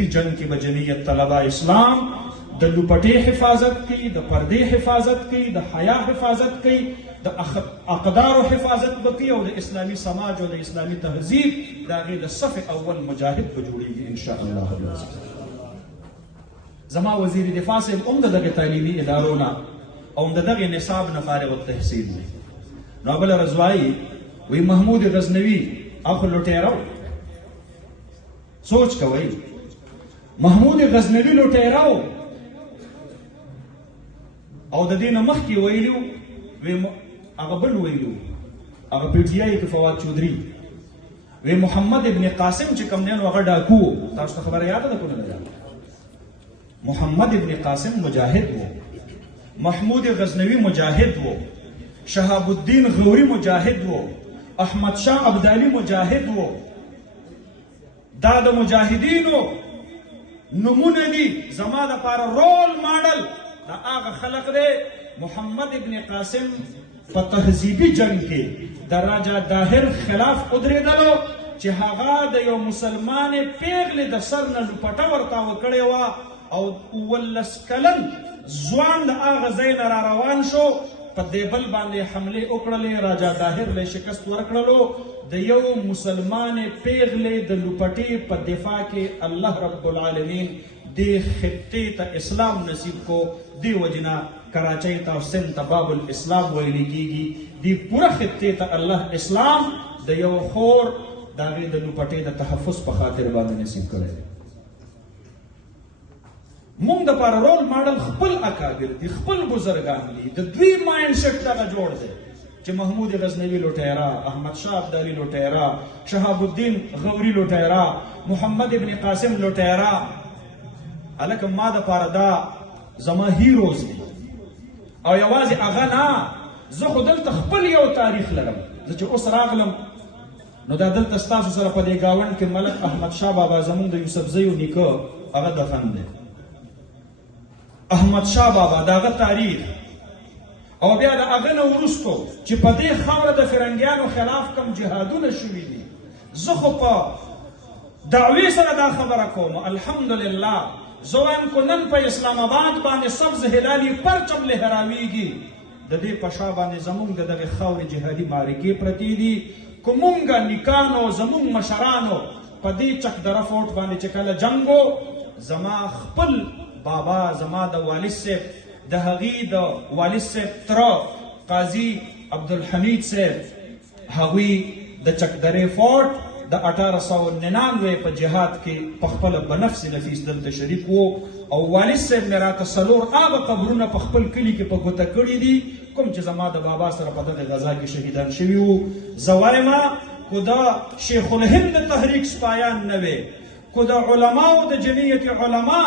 تہذیبی جنگ کی بجمیت طلبہ اسلام د لپٹی حفاظت کی، د پردے حفاظت کی، د حیا حفاظت کی، د اقدار و حفاظت بکی، اور د اسلامی سماج اور د اسلامی تہذیب داغی د صف اول مجاہد بجوڑی گی انشاءاللہ. زما وزیر دفاع سے دغه تعلیمی ادارونا او دغه نصاب نه فارغ التحصیل دی. نو بل رضوایی وی محمود غزنوی اخو لوټیراو. سوچ کوي محمود غزنوی لوټیراو او د دې نه مخکې ویلو وی هغه بل ویلو هغه پی ټی آی کې فواد چودھری وی محمد ابن قاسم چې کوم نه هغه ډاکو. تاسو ته خبره یاد ده کو نه ده؟ محمد ابن قاسم مجاہد وہ، محمود غزنوی مجاہد وہ، شہاب الدین غوری مجاہد وہ، احمد شاہ ابدالی مجاہد وہ. دا د مجاہدینو نمونه دی. زما د پاره رول ماډل دا هغه خلق دی. محمد ابن قاسم په تهذیبي جنگ کې د راجا داهر خلاف ودرېدلو چې هغه د یو مسلمان پیغلې د سر نه لپټه ورته وکړې وه او 19 کلن ځوان د هغه ځای نه را روان شو، په دیبل باندې حملې وکړلې، راجا داهر له شکست ورکړلو. د یو مسلمان پیغلې د لپټې په دفاع کې الله رب العالمین دې خطې ته اسلام نصیب کو. دی وجنا کراچۍ ته او سند ته باب الاسلام ویل کېږي. دی پوره خطې ته الله اسلام د یو خور د هغې د لپټې د تحفظ په خاطر باندې نصیب کړی دی. مونږ د پاره رول ماډل خپل اکابر دي، خپل بزرګان دي. د دوی مایند سیټ دغه جوړ دی چې محمود غزنوی لوټیرا، احمد شاه ابدالي لوټیرا، شهاب الدین غوری لوټیرا، محمد ابن قاسم لوټیرا. هلکه ما د پاره دا زما هیروز دي او یوازې هغه نه، زه خو دلته خپل یو تاریخ لرم. زه چې اوس راغلم نو دا دلته ستاسو سره په دې ګاونډ کې ملک احمد شاه بابا زمونږ د یوسفزیو نیکه هغه دفن دی. احمد شاه بابا داغه تاریخ او بیا د هغه نه وروستو چې په دې خاوره د فرنګیانو خلاف کم جهادونه شوي دي. زه خو په دعوې سره دا خبره کوم الحمدلله. زه وایم کو نن په اسلام آباد باندې سبز هلالي پرچم لهراویږي، د دې په شا باندې زمونږ د دغې خاورې جهادي معرکې پرتې دي. که مونږ نیکانو زمونږ مشرانو په دې چکدره فورټ باندې چې کله جنګ و، زما خپل بابا زما د والد صاحب د هغې د والد صاحب تره قاضي عبدالحمید صاحب هغوی د چکدرې فورټ د 1899 په جهاد کې په خپله بنفس نفیس دلته شریک و او والد صاحب مې راته څلور هغه قبرونه په خپل کلي کې په ګوته کړي دي کوم چې زما د بابا سره په دغه غزا کې شهیدان شوي وو. زه وایم کو دا شیخ الهند تحریک سپایان نه وی، کو د علماو د جمعیت علما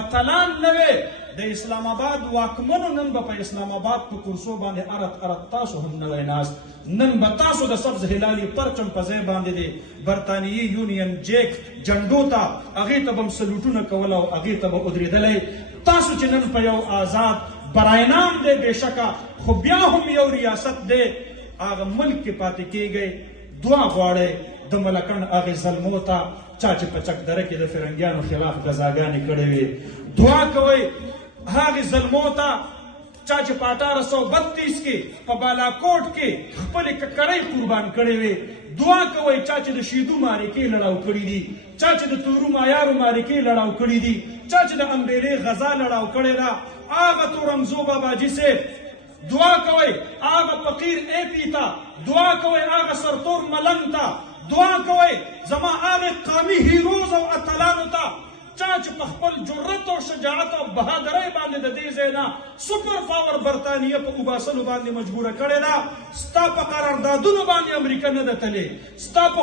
اتلان نه وی، د اسلام آباد واکمنو نن به په اسلام آباد په کرسو باندې ارت تاسو هم نه وی ناست. نن به تاسو د سبز هلالي پرچم په ځای باندې د برطانیي یونین جیک جنډو ته هغې ته به م سلوټونه کول او هغې ته به ودرېدلی. تاسو چې نن په یو آزاد براینام دی بېشکه، خو بیا هم یو ریاست دی، هغه ملک کې پاتې کېږئ. دعا غواړئ د ملکن هغې ظلمو ته چا چې په چکدره کې د فرنګیانو خلاف غزاګانې کړې وې. دعا کوئ هغې ظلمو ته چا چې په 1832 کې په بالاکوټ کې خپلې ککرۍ قربان کړې وې. دعا کوئ چا چې د شیدو معرکې لړاو کړي دي، چا چې د تورو مایارو معرکې لړاو کړي دي، چا چې د امبېلې غزا لړاو کړې ده، هغه تورمزو باباجي صاحب. دعا کوئ هغه فقیر اے پی ته، دعا کوئ هغه سرتور ملنګ ته، دعا کوئ زما هغې قامي هیروز او اتلانو ته چا چې په خپل جرأت او شجاعت او بهادرۍ باندې د دې ځای نه سپر پاور برطانیه په وباسلو باندې مجبوره کړې ده. ستا په قراردادونو باندې امریکا نه ده تلې، ستا په